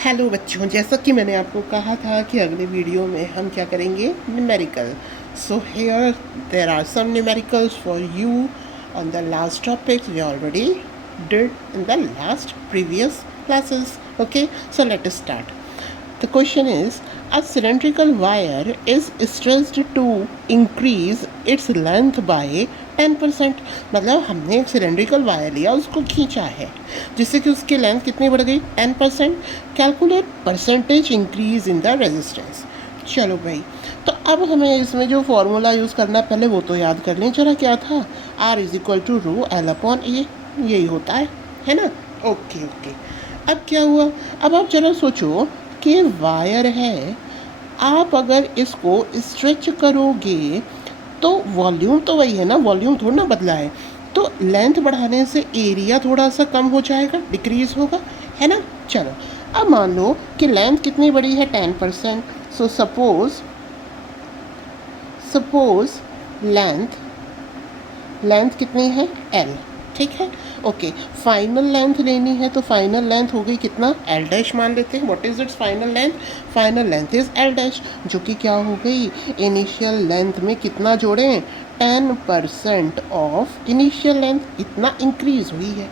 Hello बच्चों, जैसा कि मैंने आपको कहा था कि अगले वीडियो में हम क्या करेंगे, numerical. So here there are some numericals for you on the last topics we already did in the last previous classes. Okay, so let us start. The question is, a cylindrical wire is stretched to increase its length by 10%. मतलब हमने एक cylindrical wire लिया, उसको खींचा है जिससे कि उसकी लेंथ कितनी बढ़ गई, 10%. Calculate percentage increase in the resistance. चलो भाई, तो अब हमें इसमें जो फॉर्मूला यूज़ करना पहले वो तो याद कर लें जरा. क्या था? R is equal to rho L upon A. यही होता है ना. Okay okay. अब क्या हुआ? अब आप जरा सोचो कि वायर है, आप अगर इसको स्ट्रेच करोगे तो वॉल्यूम तो वही है ना, वॉल्यूम थोड़ा ना बदला है. तो लेंथ बढ़ाने से एरिया थोड़ा सा कम हो जाएगा, डिक्रीज होगा, है ना. चलो, अब मान लो कि लेंथ कितनी बड़ी है, 10%. सो सपोज लेंथ कितनी है, L. ठीक है. ओके, फाइनल लेंथ लेनी है तो फाइनल लेंथ हो गई कितना, L डैश मान लेते हैं. What is it's final length? Final length is L dash, जो कि क्या हो गई, इनिशियल लेंथ में कितना जोड़ें, 10% ऑफ इनिशियल लेंथ. इतना इंक्रीज हुई है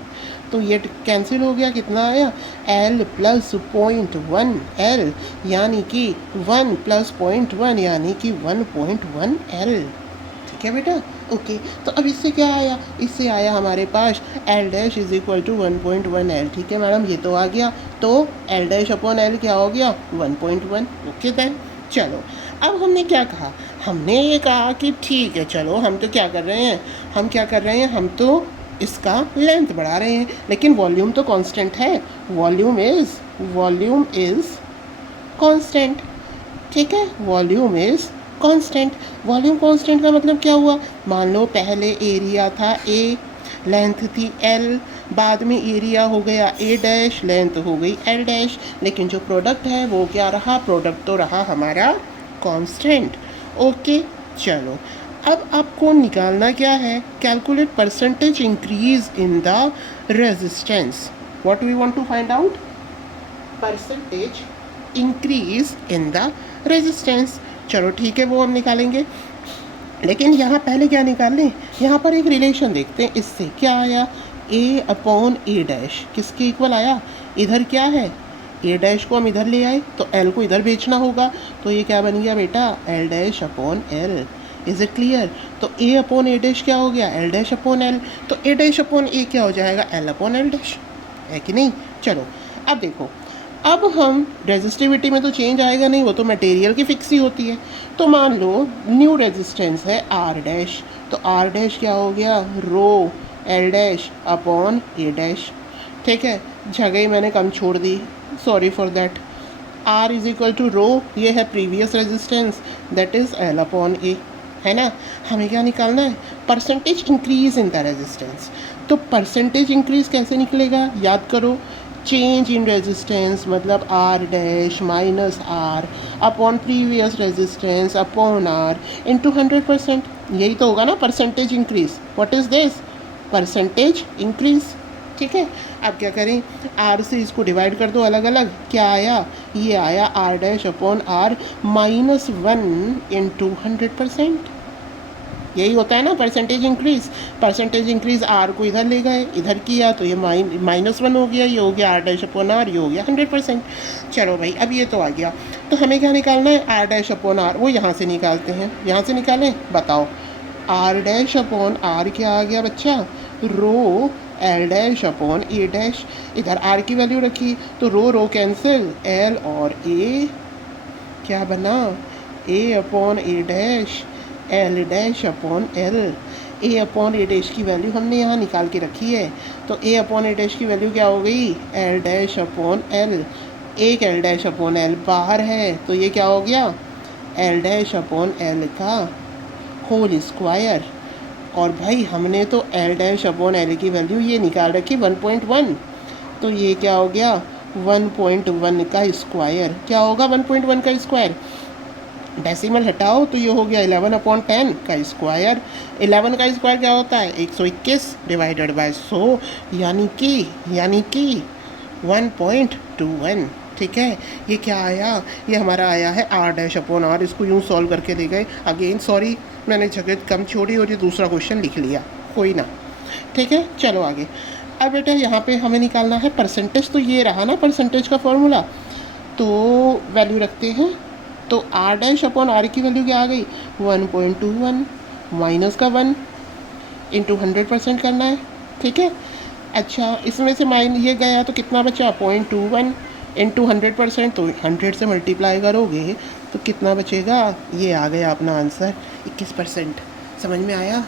तो ये कैंसिल हो गया. कितना आया, L प्लस 0.1 L, यानी कि 1 प्लस 0.1 यानी कि 1.1 L. ठीक है बेटा. ओके, तो अब इससे क्या आया, इससे आया हमारे पास L dash is equal to 1.1 L. ठीक है मैडम, ये तो आ गया. तो L डैश अपॉन L क्या हो गया, 1.1. Okay then. चलो, अब हमने क्या कहा, हमने ये कहा कि ठीक है, चलो हम तो क्या कर रहे हैं, हम तो इसका लेंथ बढ़ा रहे हैं, लेकिन वॉल्यूम तो कांस्टेंट है. Volume is constant. ठीक है, volume is constant. Volume constant का मतलब क्या हुआ, मान लो पहले एरिया था A, लेंथ थी L, बाद में एरिया हो गया A डैश, लेंथ हो गई L डैश, लेकिन जो प्रोडक्ट है वो क्या रहा, प्रोडक्ट तो रहा हमारा कांस्टेंट. ओके, चलो, अब आपको निकालना क्या है, calculate percentage increase in the resistance. What we want to find out, percentage increase in the resistance. चलो ठीक है, वो हम निकालेंगे, लेकिन यहाँ पहले क्या निकाल लें, यहाँ पर एक रिलेशन देखते हैं. इससे क्या आया, A अपॉन A डैश किसके इक्वल आया, इधर क्या है, A डैश को हम इधर ले आए तो L को इधर बेचना होगा, तो ये क्या बन गया बेटा, L dash upon L. Is it clear? तो A अपॉन A डैश क्या हो गया, L डैश अपॉन L. तो A डैश अपॉन A क्या हो जाएगा, L अपॉन L डैश, है कि नहीं. चलो, अब देखो, अब हम रेजिस्टिविटी में तो चेंज आएगा नहीं, वो तो मटेरियल की फिक्स ही होती है. तो मान लो न्यू रेजिस्टेंस है R डैश, तो R डैश क्या हो गया, rho L dash upon A dash. ठीक है, जगह मैंने कम छोड़ दी, sorry for that. R is equal to rho, ये है previous resistance, that is L upon A, है ना. हमें क्या निकालना है, percentage increase in the resistance. तो परसेंटेज इंक्रीज कैसे निकलेगा, याद करो, चेंज इन रेजिस्टेंस मतलब R dash minus R upon previous resistance upon R into 100%. यही तो होगा ना percentage increase. What is this, percentage increase. ठीक है, अब क्या करें, R से इसको डिवाइड कर दो अलग अलग. क्या आया, ये आया R dash upon R minus 1 into 100%. यही होता है ना percentage increase. Percentage increase R को इधर ले गए, इधर किया तो ये -1 हो गया, ये हो गया R डैश अपॉन R, ये हो गया 100%. चलो भाई, अब ये तो आ गया, तो हमें क्या निकालना है, R डैश अपॉन R. वो यहाँ से निकालते हैं, यहाँ से निकालें, बताओ. R डैश अपॉन R क्या आ गया बच्चा, रो L dash upon A dash. इधर R की वैल्यू रखी तो रो कैंसिल, L और A क्या बना, A upon A dash, L dash upon L. A upon A dash की वैल्यू हमने यहाँ निकाल के रखी है, तो A अपॉन A डैश की वैल्यू क्या हो गई, L डैश अपॉन L. एक L डैश अपॉन L बाहर है, तो ये क्या हो गया, L डैश अपॉन L का होल स्क्वायर. और भाई हमने तो L डैश अपॉन L की वैल्यू ये निकाल रखी 1.1, तो ये क्या हो गया, 1.1 का स्क्वायर. क्या होगा 1.1 का स्क्वायर, डेसिमल हटाओ तो ये हो गया 11/10 का स्क्वायर. 11 का स्क्वायर क्या होता है, 121 डिवाइडेड बाय 100, यानी कि 1.21. ठीक है, ये क्या आया, ये हमारा आया है आर डैश अपॉन आर। इसको यूँ सॉल्व करके ले गए। अगेन सॉरी, मैंने जगह कम छोड़ी और ये दूसरा क्वेश्चन लिख लिया, कोई ना। ठीक है, चलो आगे। अब बेटा यहाँ पे हमें निकालना है परसेंटेज। तो ये रहा ना परसेंटेज का फॉर्मूला, तो वैल्यू रखते हैं। तो आर डैश अपॉन आर की वैल्यू क्या आ गई, 1.21 माइनस का 1 इंटू 100% करना है। ठीक है, अच्छा इसमें से माइन ये गया तो कितना बचा, 0.21 इंटू 100%, तो 100 से मल्टीप्लाई करोगे तो कितना बचेगा, ये आ गया अपना आंसर 21%। समझ में आया,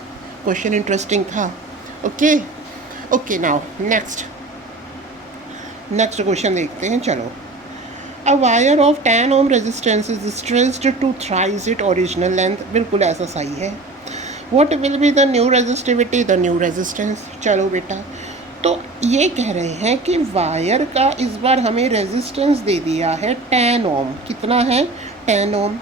क्वेश्चन इंटरेस्टिंग था। Okay okay, now next question देखते हैं। चलो, a wire of 10 ohm resistance is stressed to thrice it original length. बिल्कुल ऐसा सही है। What will be the new resistivity, the new resistance. चलो बेटा, तो ये कह रहे हैं कि वायर का इस बार हमें रेजिस्टेंस दे दिया है 10 ओम। कितना है, 10 ओम।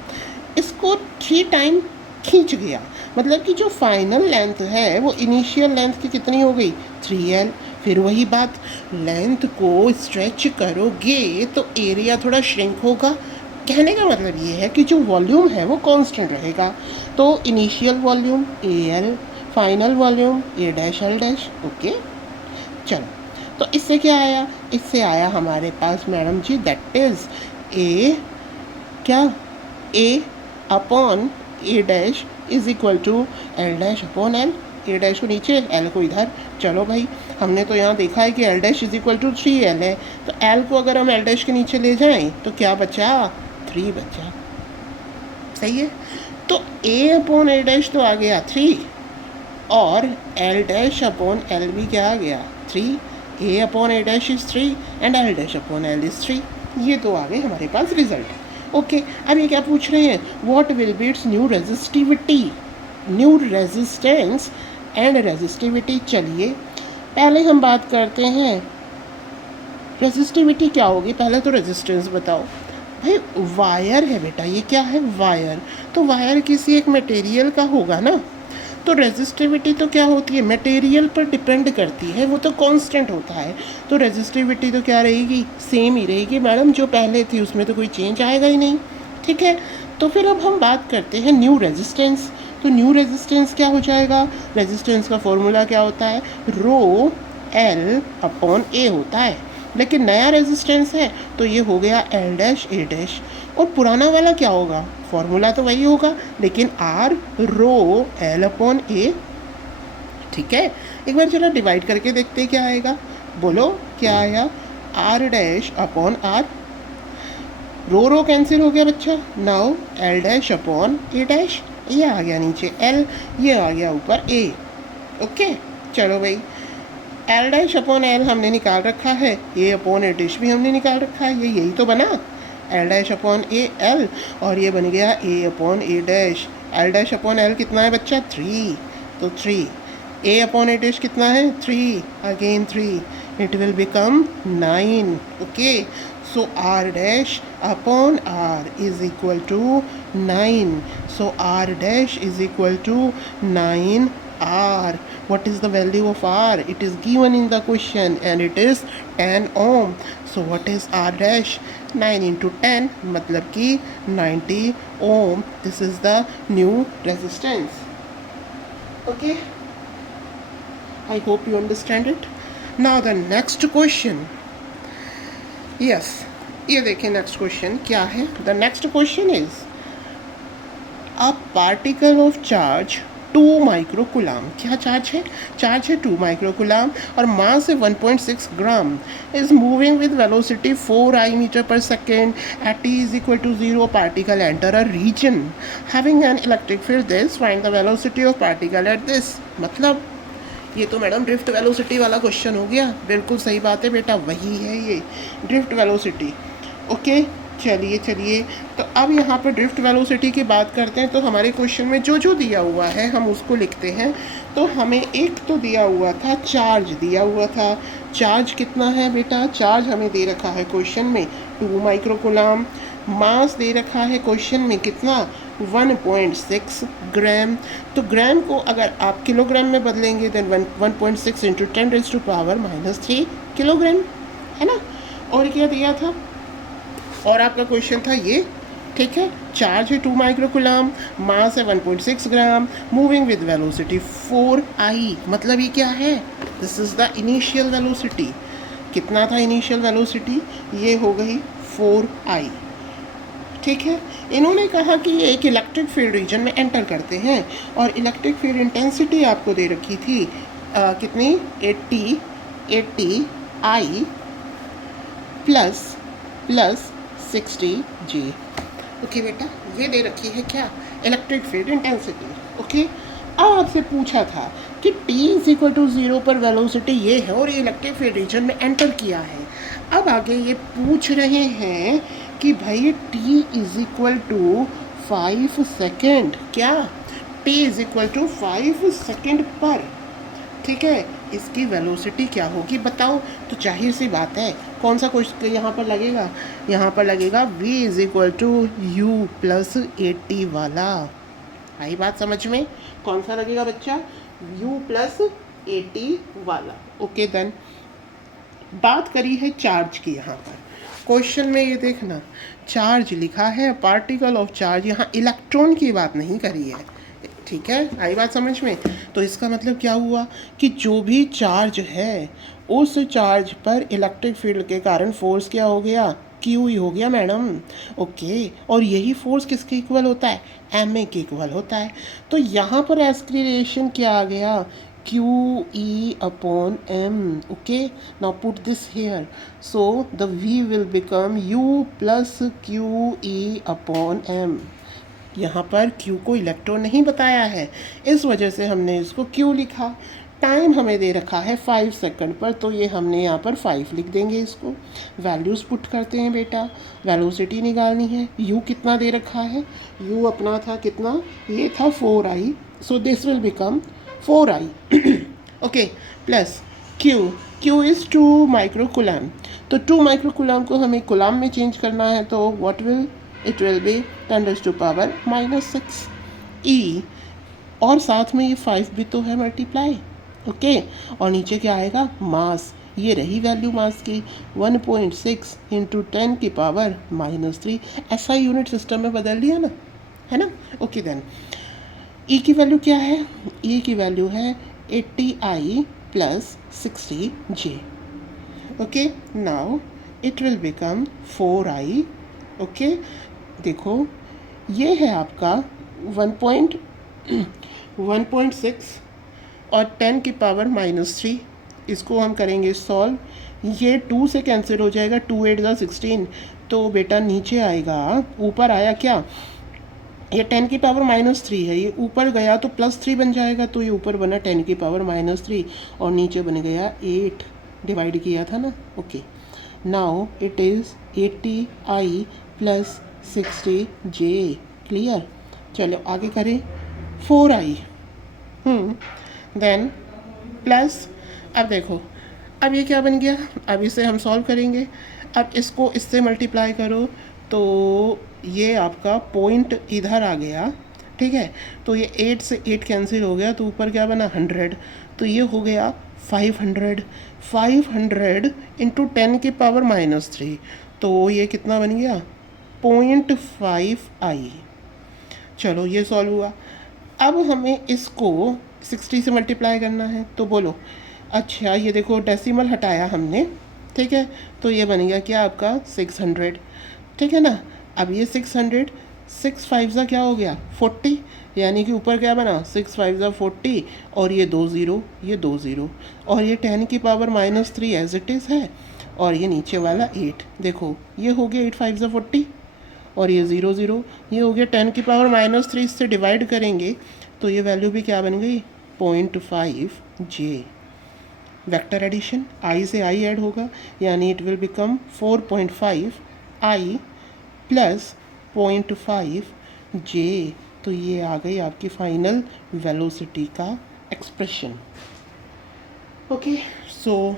इसको 3 टाइम खींच गया, मतलब कि जो फाइनल लेंथ है वो इनिशियल लेंथ की कितनी हो गई, 3L। फिर वही बात, लेंथ को स्ट्रेच करोगे तो एरिया थोड़ा श्रिंक होगा। कहने का मतलब ये है कि जो वॉल्यूम है वो कांस्टेंट रहेगा। तो initial volume AL, final volume A dash L dash. Okay, चलो, तो इससे क्या आया, इससे आया हमारे पास madam ji that is A, क्या, A upon A dash is equal to L dash upon L। A dash को नीचे, L को इधर। चलो भाई, हमने तो यहाँ देखा है कि L dash is equal to 3L है, तो L को अगर हम L डैश के नीचे ले जाएं तो क्या बचा, 3 बचा। सही है, तो A अपॉन A डैश तो आ गया 3, और L डैश अपॉन L भी क्या आ गया, 3। A upon A dash is 3 and L dash upon L is 3। ये तो आ गए हमारे पास रिजल्ट। ओके, अब ये क्या पूछ रहे हैं, what will B it's new resistivity, new resistance and resistivity. चलिए पहले हम बात करते हैं रेजिस्टिविटी क्या होगी। पहले तो रेजिस्टेंस बताओ भाई। वायर है बेटा, ये क्या है, वायर। तो वायर किसी एक मटेरियल का होगा ना, तो रेजिस्टिविटी तो क्या होती है, मटेरियल पर डिपेंड करती है, वो तो कांस्टेंट होता है। तो रेजिस्टिविटी तो क्या रहेगी, सेम ही रहेगी मैडम, जो पहले थी उसमें तो कोई चेंज आएगा ही नहीं। ठीक है, तो फिर अब हम बात करते हैं न्यू रेजिस्टेंस। तो न्यू रेजिस्टेंस क्या हो जाएगा, रेजिस्टेंस का फॉर्मूला क्या होता है, रो L अपॉन A होता है। लेकिन नया रेजिस्टेंस है तो ये हो गया L डैश A डैश, और पुराना वाला क्या होगा, फॉर्मूला तो वही होगा, लेकिन R rho L upon A। ठीक है, एक बार चलो डिवाइड करके देखते हैं क्या आएगा। बोलो क्या आया, R डैश अपॉन R। रो कैंसिल हो गया बच्चा। Now L dash upon A dash, ये आ गया नीचे L, ये आ गया ऊपर A। ओके, चलो भाई, L डैश अपॉन L हमने निकाल रखा है, A अपॉन A डैश भी हमने निकाल रखा है, ये यही तो बना, L dash upon A L, और ये बन गया A upon A dash. L dash upon L कितना है बच्चा, 3, तो 3। A अपॉन A डैश कितना है, 3, again 3, it will become 9। Okay, so R dash upon R is equal to 9. So R dash is equal to 9R. What is the value of R? It is given in the question and it is 10 ohm. So what is R dash? 9 into 10 मतलब कि 90 ohm. This is the new resistance. Okay, I hope you understand it. Now the next question. Yes, ये देखिए next question क्या है। The next question is a particle of charge 2 microcoulomb. क्या charge है, charge है 2 microcoulomb और mass है 1.6 gram, is moving with velocity 4 metre per second at t is equal to 0। Particle enter a region having an electric field this, find the velocity of particle at this. मतलब ये तो madam drift velocity वाला question हो गया। बिल्कुल सही बात है बेटा, वही है ये ड्रिफ्ट वेलोसिटी। ओके, चलिए, तो अब यहाँ पर ड्रिफ्ट वेलोसिटी की बात करते हैं। तो हमारे क्वेश्चन में जो जो दिया हुआ है हम उसको लिखते हैं। तो हमें एक तो दिया हुआ था, चार्ज दिया हुआ था। चार्ज कितना है बेटा, चार्ज हमें दे रखा है क्वेश्चन में 2 माइक्रोकुलाम। मास दे रखा है क्वेश्चन में कितना, 1.6 ग्राम। तो ग्राम को अगर आप किलोग्राम में बदलेंगे देन 1.6 इंटू 10⁻³ -3 किलोग्राम, है ना। और क्या दिया था, और आपका क्वेश्चन था ये, ठीक है। चार्ज है 2 माइक्रोकुलम, मास है 1.6 ग्राम, मूविंग विद वेलोसिटी 4i। मतलब ये क्या है, this is the initial velocity. कितना था इनिशियल वेलोसिटी, ये हो गई 4i, ठीक है। इन्होंने कहा कि ये एक इलेक्ट्रिक फील्ड रीजन में एंटर करते हैं और इलेक्ट्रिक फील्ड इंटेंसिटी आपको दे रखी थी कितनी, 80 आई प्लस 60 जी। ओके बेटा, ये दे रखी है क्या, इलेक्ट्रिक फील्ड इंटेंसिटी। ओके, अब आपसे पूछा था कि t इज इक्वल टू 0 पर वेलोसिटी ये है और ये इलेक्ट्रिक फील्ड रीजन में एंटर किया है। अब आगे ये पूछ रहे हैं कि भाई t is equal to 5 second, क्या t is equal to 5 second पर, ठीक है, इसकी वेलोसिटी क्या होगी बताओ। तो जाहिर सी बात है, कौन सा क्वेश्चन यहाँ पर लगेगा, यहाँ पर लगेगा v is equal to u plus 80 वाला। आई बात समझ में, कौन सा लगेगा बच्चा, u प्लस 80 वाला। ओके देन, बात करी है चार्ज की। यहाँ पर क्वेश्चन में ये देखना, चार्ज लिखा है, पार्टिकल ऑफ चार्ज, यहाँ इलेक्ट्रॉन की बात नहीं करी है, ठीक है। आई बात समझ में। तो इसका मतलब क्या हुआ कि जो भी चार्ज है उस चार्ज पर इलेक्ट्रिक फील्ड के कारण फोर्स क्या हो गया, क्यू ही हो गया मैडम। ओके, और यही फोर्स किसके इक्वल होता है, एम ए के इक्वल होता है। तो यहाँ पर एक्सक्लेरेशन क्या आ गया, Q E upon M. Okay, now put this here, so the V will become U plus Q E upon M. यहाँ पर Q को इलेक्ट्रॉन नहीं बताया है, इस वजह से हमने इसको Q लिखा। टाइम हमें दे रखा है 5 सेकंड पर, तो ये हमने यहाँ पर 5 लिख देंगे। इसको वैल्यूज़ पुट करते हैं बेटा, वेलोसिटी निकालनी है। U कितना दे रखा है, U अपना था कितना, ये था 4i, so this will become 4i। Okay, plus Q is 2 microcoulomb, तो 2 माइक्रोकुलम को हमें कुलम में चेंज करना है, तो what will it will be 10⁻⁻⁶ ई, और साथ में ये 5 भी तो है मल्टीप्लाई। ओके, और नीचे क्या आएगा, मास, ये रही वैल्यू मास की 1.6 इंटू 10⁻⁻3। ऐसा यूनिट सिस्टम में बदल लिया ना, है ना। ओके देन, ई की वैल्यू क्या है, ई की वैल्यू है 80i plus 60j। Okay, now it will become 4i। Okay, देखो ये है आपका 1.6 और 10⁻⁻3, इसको हम करेंगे सॉल्व। ये 2 से कैंसिल हो जाएगा, 2 8 16, तो बेटा नीचे आएगा, ऊपर आया क्या, ये 10⁻⁻3 है, ये ऊपर गया तो +3 बन जाएगा, तो ये ऊपर बना 10⁻⁻3 और नीचे बन गया 8, डिवाइड किया था ना। Okay, now it is 80i plus 60j। Clear, चलो आगे करें, 4i देन प्लस, अब देखो, अब ये क्या बन गया, अब इसे हम सॉल्व करेंगे। अब इसको इससे मल्टीप्लाई करो तो ये आपका पॉइंट इधर आ गया, ठीक है। तो ये 8 से 8 कैंसिल हो गया, तो ऊपर क्या बना 100, तो ये हो गया 500 इंटू 10⁻⁻3, तो ये कितना बन गया 0.5i। चलो ये सॉल्व हुआ। अब हमें इसको 60 से मल्टीप्लाई करना है, तो बोलो, अच्छा ये देखो डेसिमल हटाया हमने, ठीक है, तो ये बन गया क्या आपका 600, ठीक है ना। अब ये 600, 6 5 क्या हो गया 40, यानी कि ऊपर क्या बना 6 5 40, और ये 2 0, ये 2 0, और ये 10⁻⁻3 एज इट इज़ है, और ये नीचे वाला 8, देखो ये हो गया 8 5 40, और ये 0 0, ये हो गया 10⁻⁻3, इससे डिवाइड करेंगे तो ये वैल्यू भी क्या बन गई 0.5j। वेक्टर एडिशन, i से i ऐड होगा, यानी it will become 4.5i plus 0.5j। तो ये आ गई आपकी फाइनल वेलोसिटी का expression. Okay, so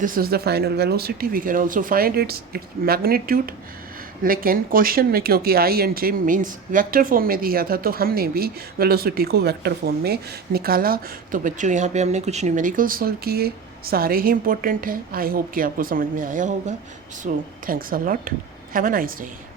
this is the final velocity. We can also find its magnitude, लेकिन क्वेश्चन में क्योंकि I and J means vector form में दिया था, तो हमने भी वेलोसिटी को वेक्टर फॉर्म में निकाला। तो बच्चों यहाँ पे हमने कुछ न्यूमेरिकल सॉल्व किए, सारे ही इम्पोर्टेंट हैं। आई होप कि आपको समझ में आया होगा। So thanks a lot. Have a nice day.